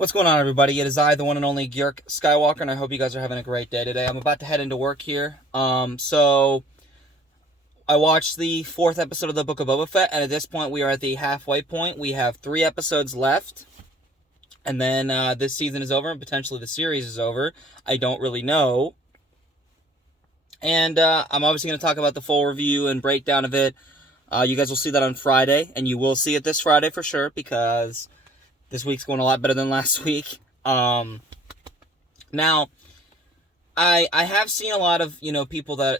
What's going on, everybody? It is I, the one and only Gyurk Skywalker, and I hope you guys are having a great day today. I'm about to head into work here. So I watched the fourth episode of the Book of Boba Fett, and at this point, we are at the halfway point. We have 3 episodes left, and then this season is over, and potentially the series is over. I don't really know. And I'm obviously going to talk about the full review and breakdown of it. You guys will see that on Friday, and you will see it this Friday for sure, because this week's going a lot better than last week. Now, I have seen a lot of, people that,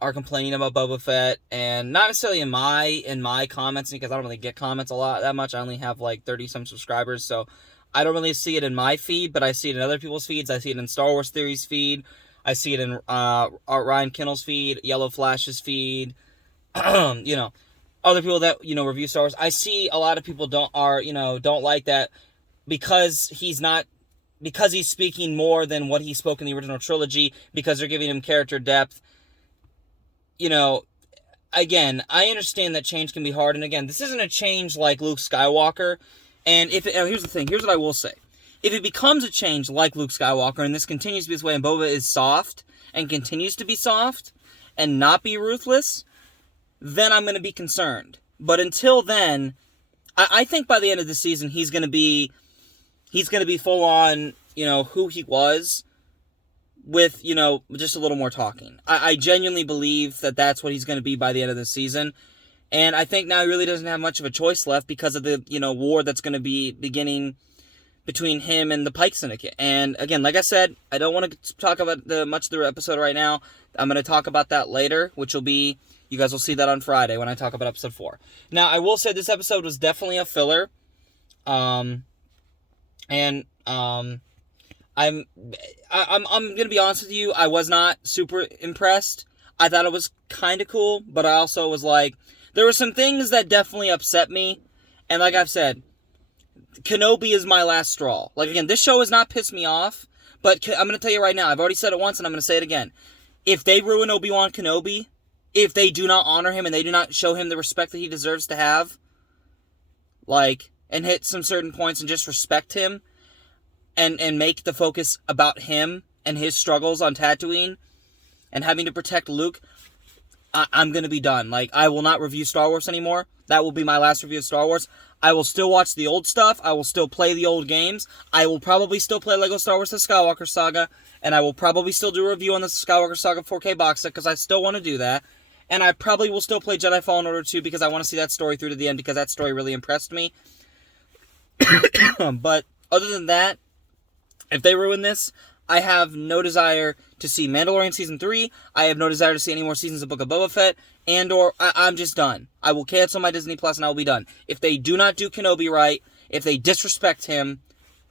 are complaining about Boba Fett, and not necessarily in my comments, because I don't really get comments that much. I only have like 30-some subscribers, so I don't really see it in my feed, but I see it in other people's feeds. I see it in Star Wars Theory's feed. I see it in Ryan Kinnell's feed, Yellow Flash's feed, other people that, review Star Wars. I see a lot of people don't like that because he's speaking more than what he spoke in the original trilogy, because they're giving him character depth. Again, I understand that change can be hard, and again, this isn't a change like Luke Skywalker, and here's the thing, here's what I will say. If it becomes a change like Luke Skywalker, and this continues to be this way, and Boba is soft, and continues to be soft, and not be ruthless, then I'm going to be concerned. But until then, I think by the end of the season, he's going to be full on, who he was, with, just a little more talking. I genuinely believe that that's what he's going to be by the end of the season. And I think now he really doesn't have much of a choice left because of the, war that's going to be beginning between him and the Pike Syndicate. And again, like I said, I don't want to talk about much of the episode right now. I'm going to talk about that later, which will be, you guys will see that on Friday when I talk about episode 4. Now, I will say this episode was definitely a filler. I'm gonna be honest with you, I was not super impressed. I thought it was kind of cool, but I also was like, there were some things that definitely upset me, and like I've said, Kenobi is my last straw. Like, again, this show has not pissed me off, but I'm gonna tell you right now, I've already said it once, and I'm gonna say it again. If they ruin Obi-Wan Kenobi, if they do not honor him and they do not show him the respect that he deserves to have, like, and hit some certain points and just respect him, and make the focus about him and his struggles on Tatooine and having to protect Luke, I'm going to be done. Like, I will not review Star Wars anymore. That will be my last review of Star Wars. I will still watch the old stuff. I will still play the old games. I will probably still play LEGO Star Wars The Skywalker Saga, and I will probably still do a review on the Skywalker Saga 4K box set, because I still want to do that. And I probably will still play Jedi Fallen Order 2, because I want to see that story through to the end, because that story really impressed me. But other than that, if they ruin this, I have no desire to see Mandalorian Season 3. I have no desire to see any more seasons of Book of Boba Fett. I'm just done. I will cancel my Disney Plus and I will be done. If they do not do Kenobi right, if they disrespect him,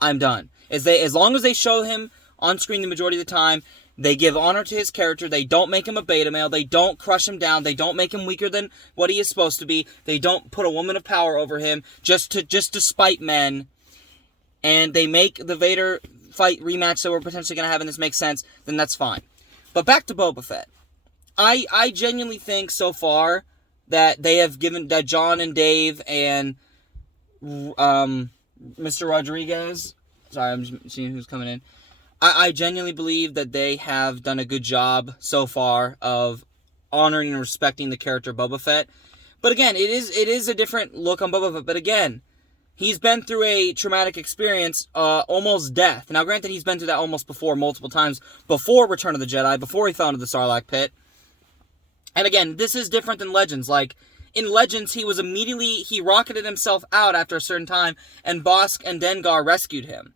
I'm done. As long as they show him on screen the majority of the time, they give honor to his character, they don't make him a beta male, they don't crush him down, they don't make him weaker than what he is supposed to be, they don't put a woman of power over him just to spite men, and they make the Vader fight rematch that we're potentially going to have and this makes sense, then that's fine. But back to Boba Fett. I genuinely think so far that they have given, that John and Dave and Mr. Rodriguez, sorry, I'm just seeing who's coming in, I genuinely believe that they have done a good job so far of honoring and respecting the character Boba Fett. But again, it is a different look on Boba Fett. But again, he's been through a traumatic experience, almost death. Now, granted, he's been through that almost before, multiple times, before Return of the Jedi, before he fell into the Sarlacc pit. And again, this is different than Legends. Like, in Legends, he rocketed himself out after a certain time, and Bossk and Dengar rescued him.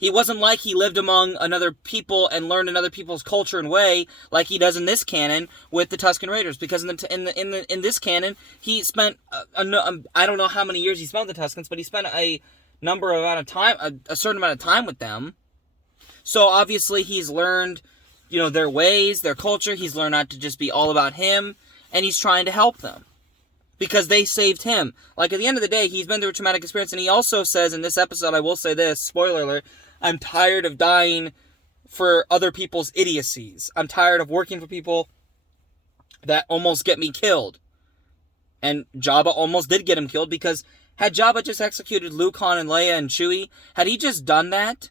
He wasn't like he lived among another people and learned another people's culture and way like he does in this canon with the Tusken Raiders. Because in this canon, he spent I don't know how many years he spent with the Tuskens, but he spent a certain amount of time with them. So obviously he's learned, their ways, their culture. He's learned not to just be all about him, and he's trying to help them because they saved him. Like, at the end of the day, he's been through a traumatic experience, and he also says in this episode, I will say this, spoiler alert, I'm tired of dying for other people's idiocies. I'm tired of working for people that almost get me killed. And Jabba almost did get him killed because Had Jabba just executed Luke, Han, and Leia and Chewie, had he just done that,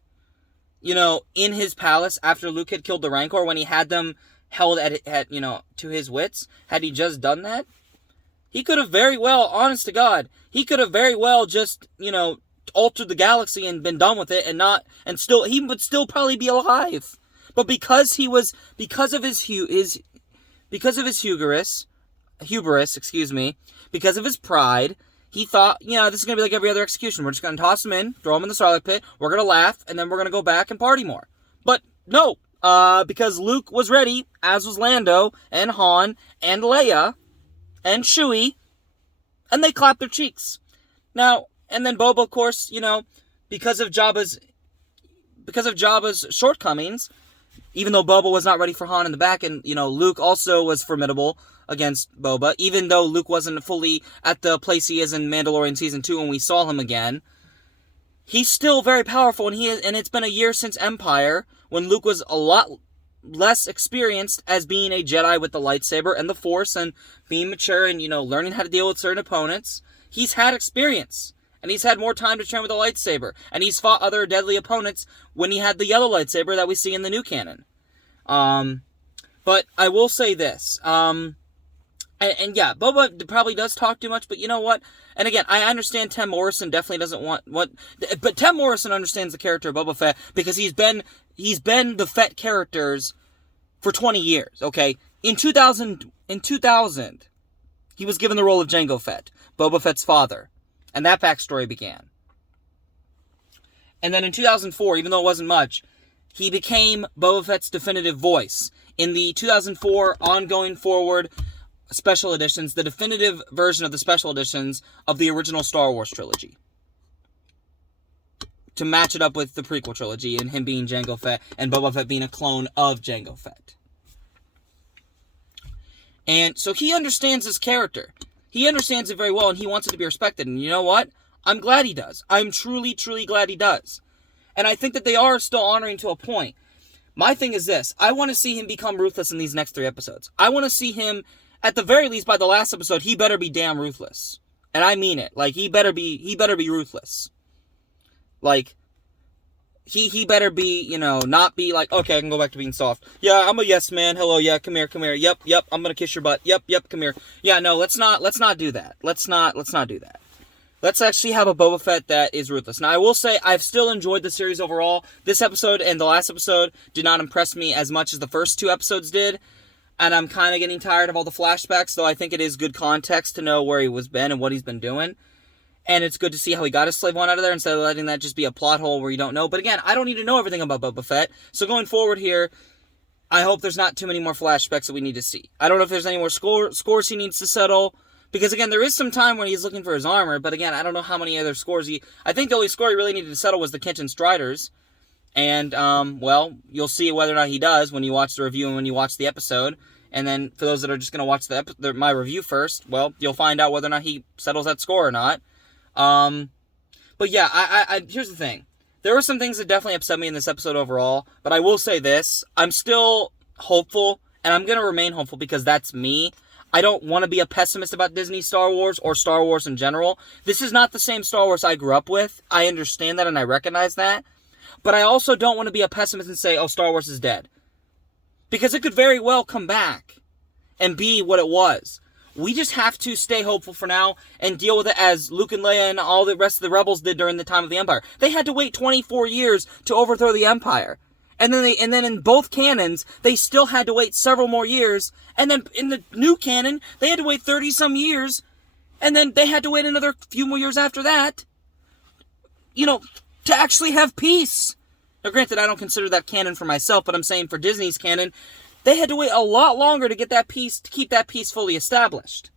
in his palace after Luke had killed the Rancor, when he had them held at to his wits, had he just done that, he could have very well, honest to God, he could have very well just, altered the galaxy and been done with it, he would still probably be alive. But because of his hubris, because of his pride, he thought, this is going to be like every other execution. We're just going to toss him in, throw him in the Sarlacc pit, we're going to laugh, and then we're going to go back and party more. But no, because Luke was ready, as was Lando, and Han, and Leia, and Chewie, and they clapped their cheeks. Now, and then Boba, of course, because of Jabba's shortcomings, even though Boba was not ready for Han in the back, and, Luke also was formidable against Boba, even though Luke wasn't fully at the place he is in Mandalorian Season 2 when we saw him again, he's still very powerful, and it's been a year since Empire, when Luke was a lot less experienced as being a Jedi with the lightsaber and the Force, and being mature and, learning how to deal with certain opponents. He's had experience, and he's had more time to train with the lightsaber, and he's fought other deadly opponents when he had the yellow lightsaber that we see in the new canon. But I will say this, and yeah, Boba probably does talk too much, but you know what? And again, I understand Tim Morrison definitely doesn't but Tim Morrison understands the character of Boba Fett because he's been the Fett characters for 20 years, okay? In 2000, he was given the role of Jango Fett, Boba Fett's father, and that backstory began. And then in 2004, even though it wasn't much, he became Boba Fett's definitive voice in the 2004 ongoing forward special editions, the definitive version of the special editions of the original Star Wars trilogy, to match it up with the prequel trilogy and him being Jango Fett and Boba Fett being a clone of Jango Fett. And so he understands his character. He understands it very well, and he wants it to be respected. And you know what? I'm glad he does. I'm truly, truly glad he does. And I think that they are still honoring to a point. My thing is this. I want to see him become ruthless in these next 3 episodes. I want to see him, at the very least, by the last episode, he better be damn ruthless. And I mean it. Like, he better be ruthless. Like, he better be, not be like, okay, I can go back to being soft. Yeah, I'm a yes man. Hello, yeah, come here. Yep, I'm gonna kiss your butt. Yep, come here. Yeah, no, let's not do that. Let's not do that. Let's actually have a Boba Fett that is ruthless. Now, I will say, I've still enjoyed the series overall. This episode and the last episode did not impress me as much as the first 2 episodes did. And I'm kind of getting tired of all the flashbacks, though I think it is good context to know where he was been and what he's been doing. And it's good to see how he got his Slave One out of there instead of letting that just be a plot hole where you don't know. But again, I don't need to know everything about Boba Fett. So going forward here, I hope there's not too many more flashbacks that we need to see. I don't know if there's any more scores he needs to settle. Because again, there is some time when he's looking for his armor. But again, I don't know how many other scores I think the only score he really needed to settle was the Kenshin Striders. And, well, you'll see whether or not he does when you watch the review and when you watch the episode. And then for those that are just going to watch my review first, well, you'll find out whether or not he settles that score or not. But yeah, I here's the thing. There were some things that definitely upset me in this episode overall, but I will say this. I'm still hopeful, and I'm going to remain hopeful because that's me. I don't want to be a pessimist about Disney Star Wars or Star Wars in general. This is not the same Star Wars I grew up with. I understand that and I recognize that. But I also don't want to be a pessimist and say, oh, Star Wars is dead. Because it could very well come back and be what it was. We just have to stay hopeful for now and deal with it as Luke and Leia and all the rest of the rebels did during the time of the Empire. They had to wait 24 years to overthrow the Empire. And then in both canons, they still had to wait several more years. And then in the new canon, they had to wait 30-some years. And then they had to wait another few more years after that, to actually have peace. Now, granted, I don't consider that canon for myself, but I'm saying for Disney's canon, they had to wait a lot longer to get that peace, to keep that peace fully established.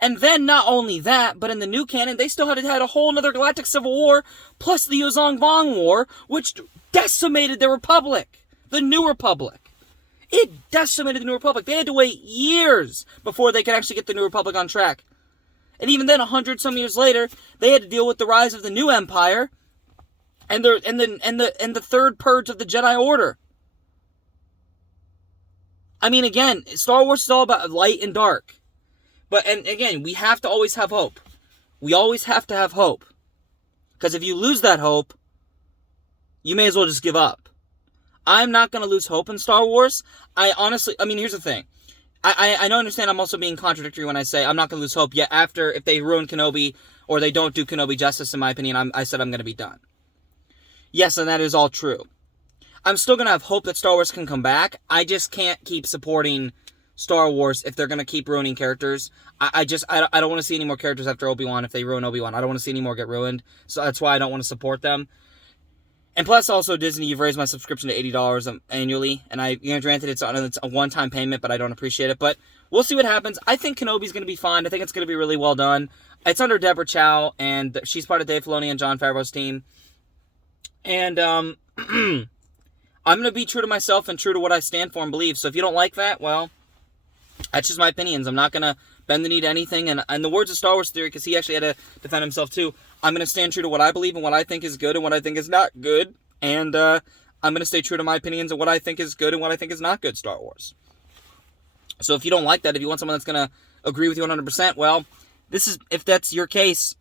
And then not only that, but in the new canon, they still had a whole other galactic civil war, plus the Yuzong Vong War, which decimated the Republic, the New Republic. It decimated the New Republic. They had to wait years before they could actually get the New Republic on track. And even then, 100-some years later, they had to deal with the rise of the New Empire and the third purge of the Jedi Order. I mean, again, Star Wars is all about light and dark. And again, we have to always have hope. we always have to have hope. Because if you lose that hope, you may as well just give up. I'm not going to lose hope in Star Wars. Here's the thing. I don't understand I'm also being contradictory when I say I'm not going to lose hope, yet after, if they ruin Kenobi, or they don't do Kenobi justice, in my opinion, I said I'm going to be done. Yes, and that is all true. I'm still going to have hope that Star Wars can come back. I just can't keep supporting Star Wars if they're going to keep ruining characters. I don't want to see any more characters after Obi-Wan if they ruin Obi-Wan. I don't want to see any more get ruined. So that's why I don't want to support them. And plus, also, Disney, you've raised my subscription to $80 annually. And granted, it's a one-time payment, but I don't appreciate it. But we'll see what happens. I think Kenobi's going to be fine. I think it's going to be really well done. It's under Deborah Chow, and she's part of Dave Filoni and Jon Favreau's team. And I'm going to be true to myself and true to what I stand for and believe. So if you don't like that, well, that's just my opinions. I'm not going to bend the knee to anything. And in the words of Star Wars Theory, because he actually had to defend himself too, I'm going to stand true to what I believe and what I think is good and what I think is not good. And I'm going to stay true to my opinions of what I think is good and what I think is not good Star Wars. So if you don't like that, if you want someone that's going to agree with you 100%, well, if that's your case,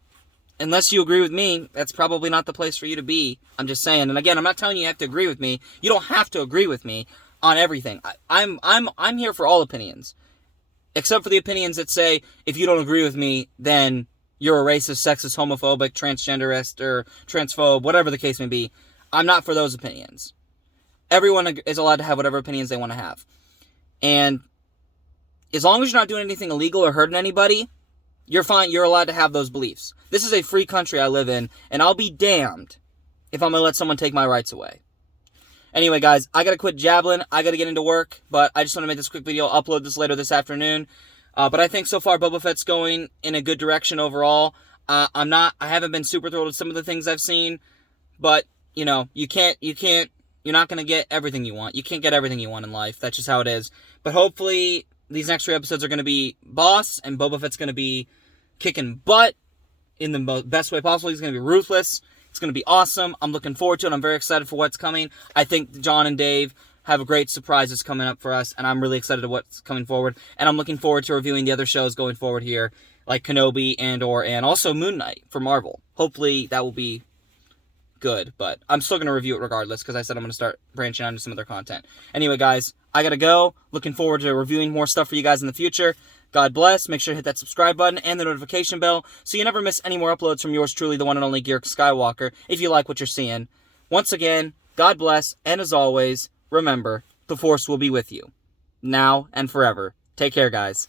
unless you agree with me, that's probably not the place for you to be. I'm just saying. And again, I'm not telling you have to agree with me. You don't have to agree with me on everything. I'm here for all opinions. Except for the opinions that say, if you don't agree with me, then you're a racist, sexist, homophobic, transgenderist, or transphobe, whatever the case may be. I'm not for those opinions. Everyone is allowed to have whatever opinions they want to have. And as long as you're not doing anything illegal or hurting anybody, you're fine. You're allowed to have those beliefs. This is a free country I live in, and I'll be damned if I'm going to let someone take my rights away. Anyway, guys, I got to quit jabbling. I got to get into work, but I just want to make this quick video. I'll upload this later this afternoon. But I think so far Boba Fett's going in a good direction overall. I haven't been super thrilled with some of the things I've seen, but, you're not going to get everything you want. You can't get everything you want in life. That's just how it is. But hopefully these next 3 episodes are going to be boss, and Boba Fett's going to be kicking butt in the best way possible. He's going to be ruthless. It's going to be awesome. I'm looking forward to it. I'm very excited for what's coming. I think John and Dave have great surprises coming up for us, and I'm really excited to what's coming forward. And I'm looking forward to reviewing the other shows going forward here, like Kenobi, Andor, and also Moon Knight for Marvel. Hopefully that will be good, but I'm still going to review it regardless, because I said I'm going to start branching out into some other content. Anyway, guys, I got to go. Looking forward to reviewing more stuff for you guys in the future. God bless. Make sure to hit that subscribe button and the notification bell so you never miss any more uploads from yours truly, the one and only Georg Skywalker, if you like what you're seeing. Once again, God bless, and as always, remember, the Force will be with you, now and forever. Take care, guys.